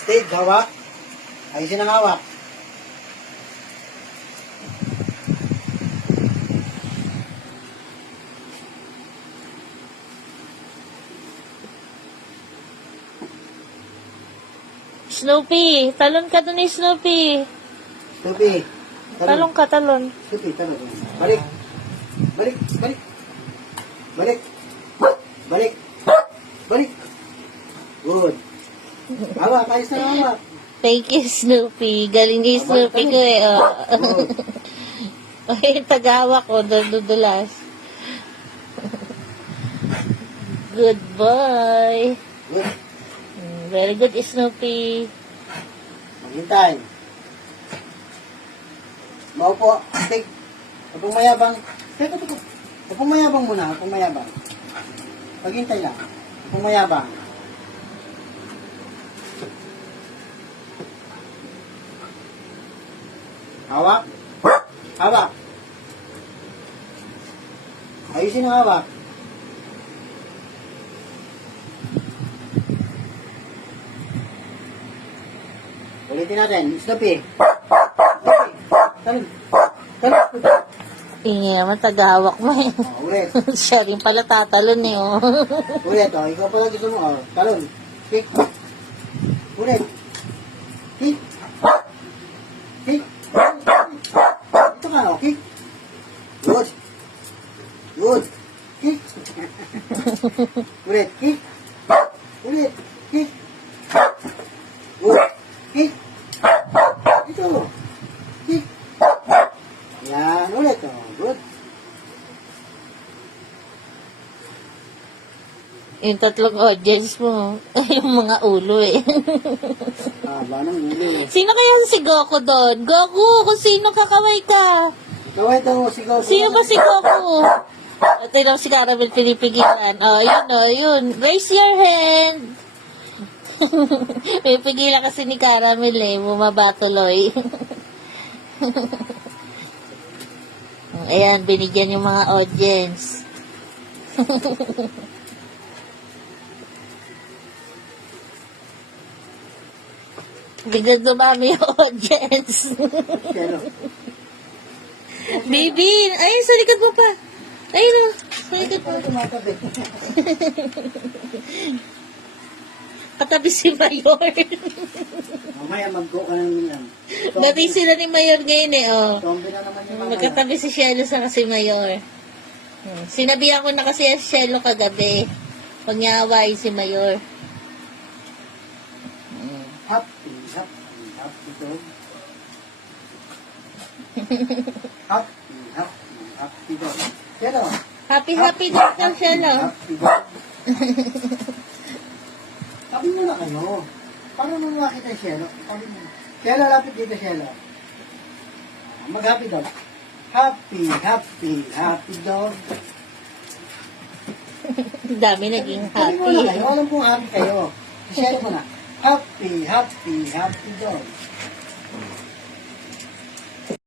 Steve, hawak. Ayusin ang hawak. Snoopy, talon ka dun ni Snoopy. Snoopy. Talon ka, talon. Snoopy, talon. Balik. Balik. Balik. Balik. Balik. Balik. Good. Hawak, ayos na hawak. Thank you, Snoopy. Galing ni Snoopy ko eh. Oh. Okay, tagawa ko, dudulas. Good boy. Good. Very good, Snoopy. Maghintay. Maupo. Tik. Huwag pong mayabang. Teka. Huwag pong mayabang muna. Huwag pong mayabang. Maghintay lang. Huwag pong mayabang. Hawak. Hawak. Ayusin ang hawak. Ulitin natin. Snoopy. Talon. Talon. Ingay naman, tagahawak mo eh. Ulit. Siya rin pala tatalon eh. Oh. Ulit. Ikaw pala gusto mo. Talon. Kick. Ulit. Kick. Kick. Ito ka, kick. Good. Good. Kick. Ulit. Kick. Ulit. Kick. Good. Kick. Ito. Kick. Yan. Ulit. Good. Yung tatlong audience mo, yung mga ulo eh. Haba ng ulo. Sino kaya si Goku doon? Goku, kung sino kakaway ka? Kaway ito si Goku. Sino ba si Goku? At yun si Caramel pinipigilan. Oh, yun. Raise your hand. Pipigilan kasi ni Caramel eh. Bumaba tuloy. Ayan, binigyan yung mga audience. Biglang dumami yung audience. Baby, ayun sa likod mo pa. Ayun o, sa likod mo. Katabi si Mayor. Mamaya mag-go ka ng yan. Dati sila ni Mayor ngayon eh, oh. Zombie na naman yung mga. Magkatabi si Shelo sa kasi Mayor. Sinabihan ko na kasi si Shelo kagabi. Pag niya awayin si Mayor. Happy dog. Happy dog. Shelo. Happy daw ka, Shelo. Happy dog. Sabi mo na kayo. Paano mo makita yung Shelo? Sabi mo. Shelo, lapit dito, Shelo. Mag-happy dog. Happy dog. Dami naging Sabi mo na happy. kayo. Alam kong happy kayo. Shelo mo na. Happy dog.